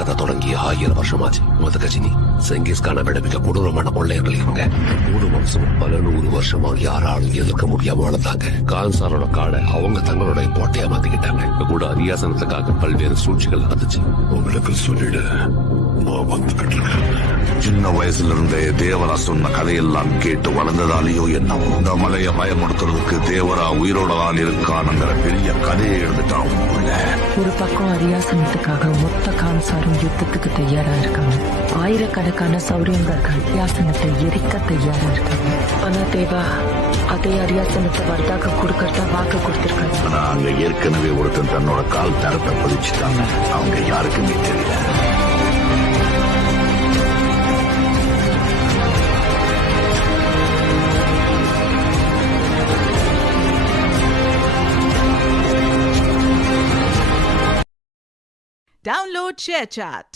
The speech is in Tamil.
கதை தொடங்கி 1000 வருஷமாச்சு. கஜினி செங்கிஸ்கான விட மிக கொடூரமான கொள்ளையர்கள் இவங்க. 3 வருஷம் பல 100 வருஷமா யாராலும் எதிர்க்க முடியாம வளர்ந்தாங்க. கான்சாரோட காடை அவங்க தங்களுடைய கோட்டையா மாத்திக்கிட்டாங்க. இப்ப கூட அரியாசனத்துக்காக பல்வேறு சூழ்ச்சிகள் நடந்துச்சு. உங்களுக்கு சொல்லிடு, நான் வந்துகிட்டு இருக்கேன். சின்ன வயசுல இருந்தே தேவரா சொன்ன கதையெல்லாம் கேட்டு வளர்ந்ததாலேயோ என்னவோ இந்த மலையை பயமுறுத்துறதுக்கு தேவரா உயிரோட தான் இருக்கானுங்கிற பெரிய கதையை எழுந்துட்டான். ஒரு பக்கம் அரியாசனத்துக்காக மொத்த கான்சாரும் யுத்தத்துக்கு தயாரா இருக்காங்க. ஆயிரக்கணக்கான சௌரியங்கர்கள் அரியாசனத்தை எரிக்க தயாரா இருக்காங்க. ஆனா தேவா அதே அரியாசனத்தை வர்தாக கொடுக்கறதா வாக்கு கொடுத்திருக்காங்க. ஆனா அங்க ஏற்கனவே ஒருத்தன் தன்னோட கால் தரத்தை பதிச்சுட்டாங்க. அவங்க யாருக்குமே தெரியல. Download ShareChat.